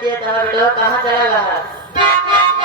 जाती है तो बेटा कहाँ चला गया?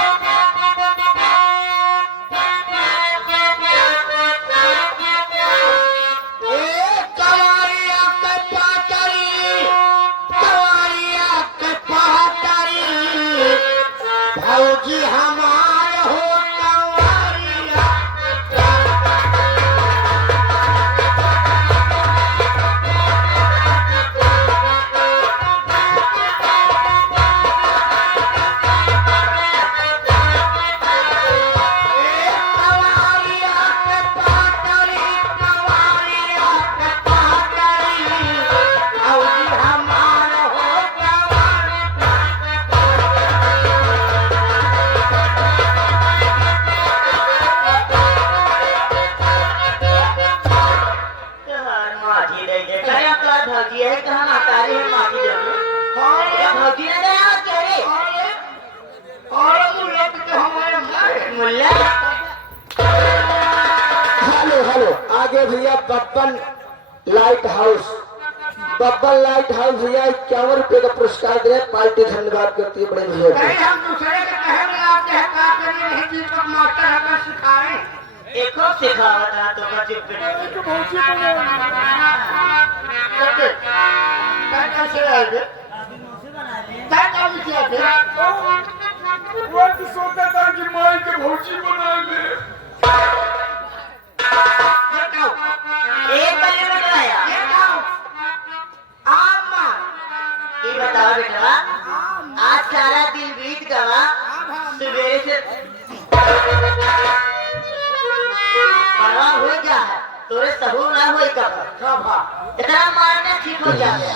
आगे भैया बब्बन लाइट हाउस भैया 51 रुपए का पुरस्कार दे। पार्टी धन्यवाद करती है बड़े भैया को। हम दूसरे के कहे में आते हैं का करिए नहीं चीज को मास्टर हमें सिखाए एको सिखावत है तो का चुप तो बहुत सी करते क्या कैसे आएंगे क्या काम किया थे वो तो सोचा था कि माई के भौजी बना ले। एक बार बताया ये बताओ बेटा आज सारा दिन बीत गया सवेरे से परवाह हो गया है तोरे सबूर ना हो इतना मारना ठीक हो जाए।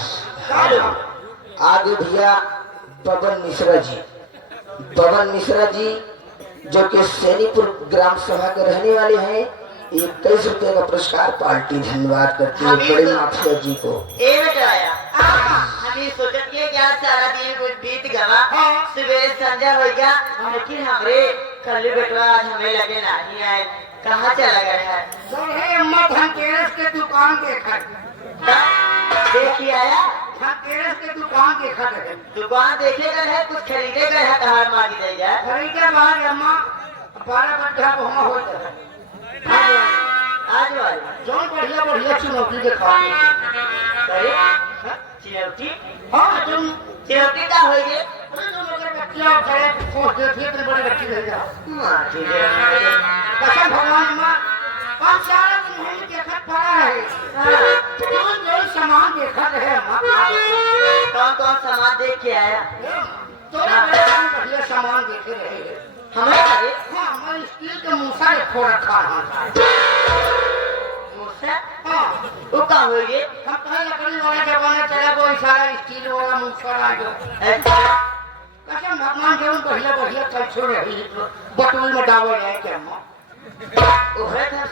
आगे भैया बबन मिश्रा जी जो कि सैनीपुर ग्राम सभा के रहने वाले हैं 21 रुपए का पुरस्कार पार्टी धन्यवाद करती है बड़े माफिया जी को। हम ये सोचत के क्या सारा दिन बीत गया सवेरे संध्या हो गया लेकिन हमरे कल बेटवा आज हमें लगे नहीं आए कहाँ चला गया है? अम्मा धनतेरस के दुकान देखा देखिए आया धनतेरस के दुकान देखा है दुकान देखेगा है कुछ खरीदे गए है कहाँ मांगी जाएगा खरीदे बाद अम्मा 12 घंटा घूमा हो जाए आज वाली जो बढ़िया चुनौती देखा चिरौटी हाँ तुम चिरौटी का हो गए बच्चियाँ करे सोच देखिए तो बड़ी बच्ची रह गया कसम भगवान माँ और सारा दिन देखा पड़ा है जो सामान देखा रहे कौन कौन सामान देख के आया तो बढ़िया सामान देखे रहे हमें करे हाँ हमारे स्टील के मूसा रखो रखा मूसा वो कहाँ हो गए हम कहे लकड़ी वाला जमाना चला वो सारा स्टील वाला मूसा आ गया कसम भगवान के उन बढ़िया चल छोड़ रही बटुल में डावल है क्या हम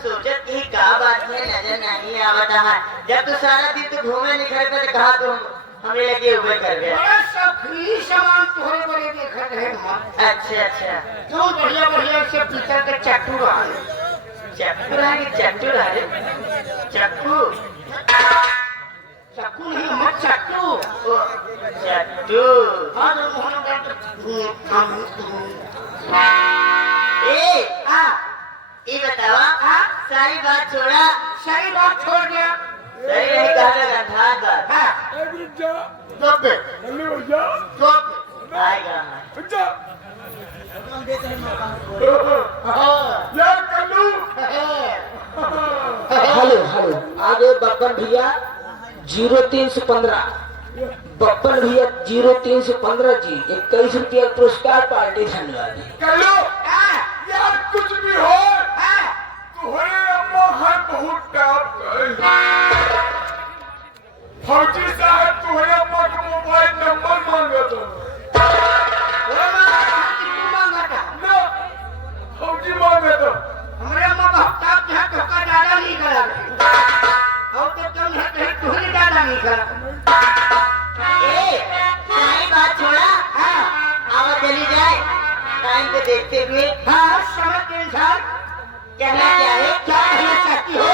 सोचत की का बात में नजर नहीं आवता है जब तो सारा दिन तो घूमे निखर कर कहा तो हमें लगे हुए कर गए सब फ्री सामान थोड़े बड़े देख रहे हैं। अच्छा तो बढ़िया से पीतल के चट्टू चक्कू नहीं मत चट्टू ये बतावा सारी बात छोड़ गया सही नहीं कहा आएगा हेलो आगे बब्बन भैया 0315 जी 21 रुपया पुरस्कार पार्टी धन्यवाद। यार कुछ भी हो तुम्हारे अम्मा है बहुत टाप फौजी साहब तुम्हारे अम्मा का मोबाइल नंबर मांगा था फौजी मांगा था हमारे अम्मा का टाप है तो का ज्यादा नहीं करा और तो कम है कहीं तुम्हें ज्यादा नहीं करा सारी बात छोड़ा आवाज चली जाए टाइम पे देखते हुए हाँ समय के अनुसार कहना क्या है क्या कहना चाहती हो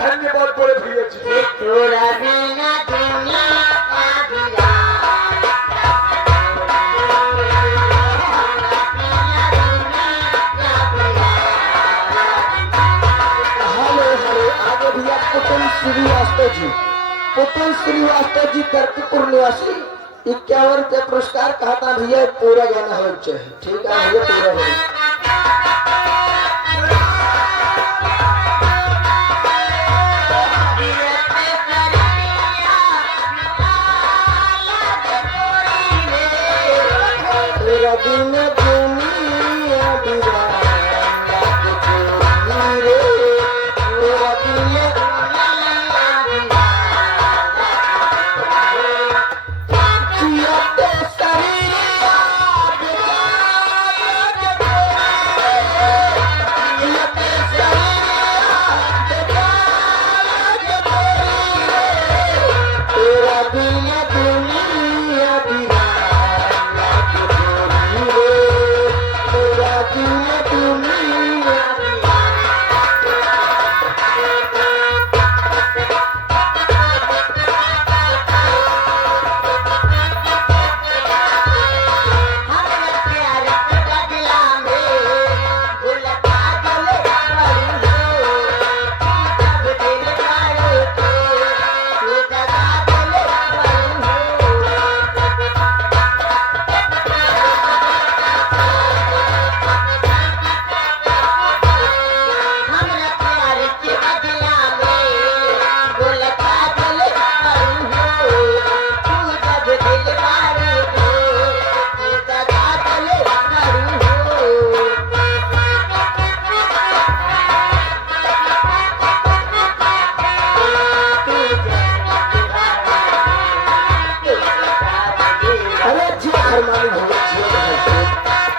धन्यवाद बड़े भैया जी। तोरा बिना दुनिया बिरा हेलो हेलो आगे भैया पुतल श्रीवास्तव जी दर्दपुर निवासी 51 रुपया पुरस्कार कहा था भैया पूरा गाना हो चाहिए। ठीक है भैया पूरा हो तेरा दिन दुनिया दीवाना के कोई रे तेरा दिन जियते शरीरिया जियते शरीरिया तेरा दिन दुनिया दीवाना के कोई रे तेरा दिन दुनिया अरे जी फरमानी भगत जी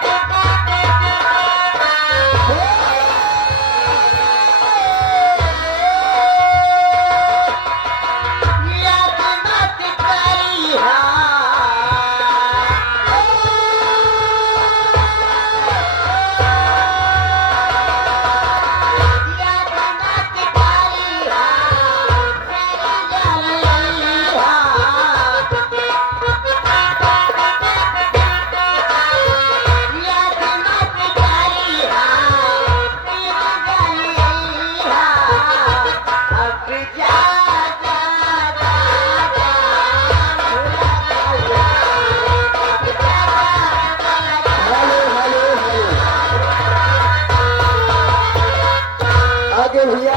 आगे भैया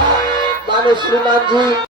मानो श्रीमान जी